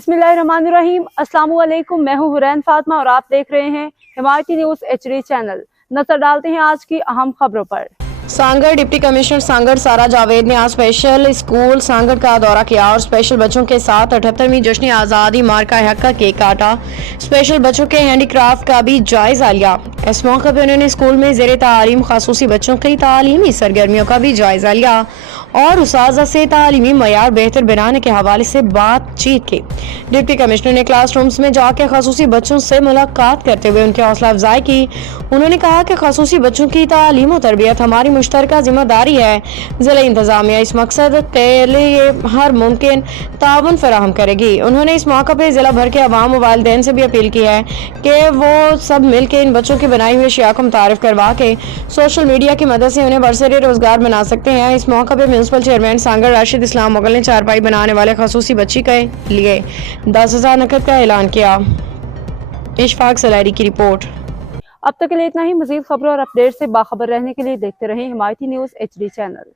बिस्मिल्लाहिर्रहमानिर्रहीम। अस्सलाम वालेकुम। मैं हूं हुरैन फातिमा और आप देख रहे हैं हिमायती न्यूज़ HD चैनल। नजर डालते हैं आज की अहम खबरों पर। सांगड़ डिप्टी कमिश्नर सांगड़ सारा जावेद ने आज स्पेशल स्कूल सांगड़ का दौरा किया और स्पेशल बच्चों के साथ 78वीं जश्न आज़ादी मार्का हक का केक काटा। स्पेशल बच्चों के हैंडीक्राफ्ट का भी जायजा लिया। इस मौके पर उन्होंने स्कूल में ज़ेरे तालीम ख़ासूसी बच्चों की तालीमी सरगर्मियों का भी जायजा लिया और उस्ताज़ा से तालीमी मयार बेहतर बनाने के हवाले से बातचीत की। डिप्टी कमिश्नर ने क्लास रूम्स में जाकर ख़ासूसी बच्चों से मुलाकात करते हुए उनकी हौसला अफजाई की। उन्होंने कहा कि ख़ासूसी बच्चों की तालीम और तरबियत हमारी मुश्तरका जिम्मेदारी है। ज़िला इंतज़ामिया इस मकसद के लिए हर मुमकिन ताउन फराहम करेगी। उन्होंने इस मौके पर ज़िला भर के अवाम और वालिदैन से भी अपील की है कि वो सब मिल के इन बच्चों की बनाई हुई अशिया को मुतारिफ करवा के सोशल मीडिया की मदद से उन्हें बरसरे रोजगार बना सकते हैं। इस मौके पर म्यूनसिपल चेयरमैन सांगड़ राशिद इस्लाम मुगल ने चारपाई बनाने वाले खसूसी बच्ची के लिए 10,000 नकद का ऐलान किया। इशफाक सलारी की रिपोर्ट। अब तक के लिए इतना ही। मजीद खबरों और अपडेट से बाखबर रहने के लिए देखते रहें हिमायती न्यूज़ HD चैनल।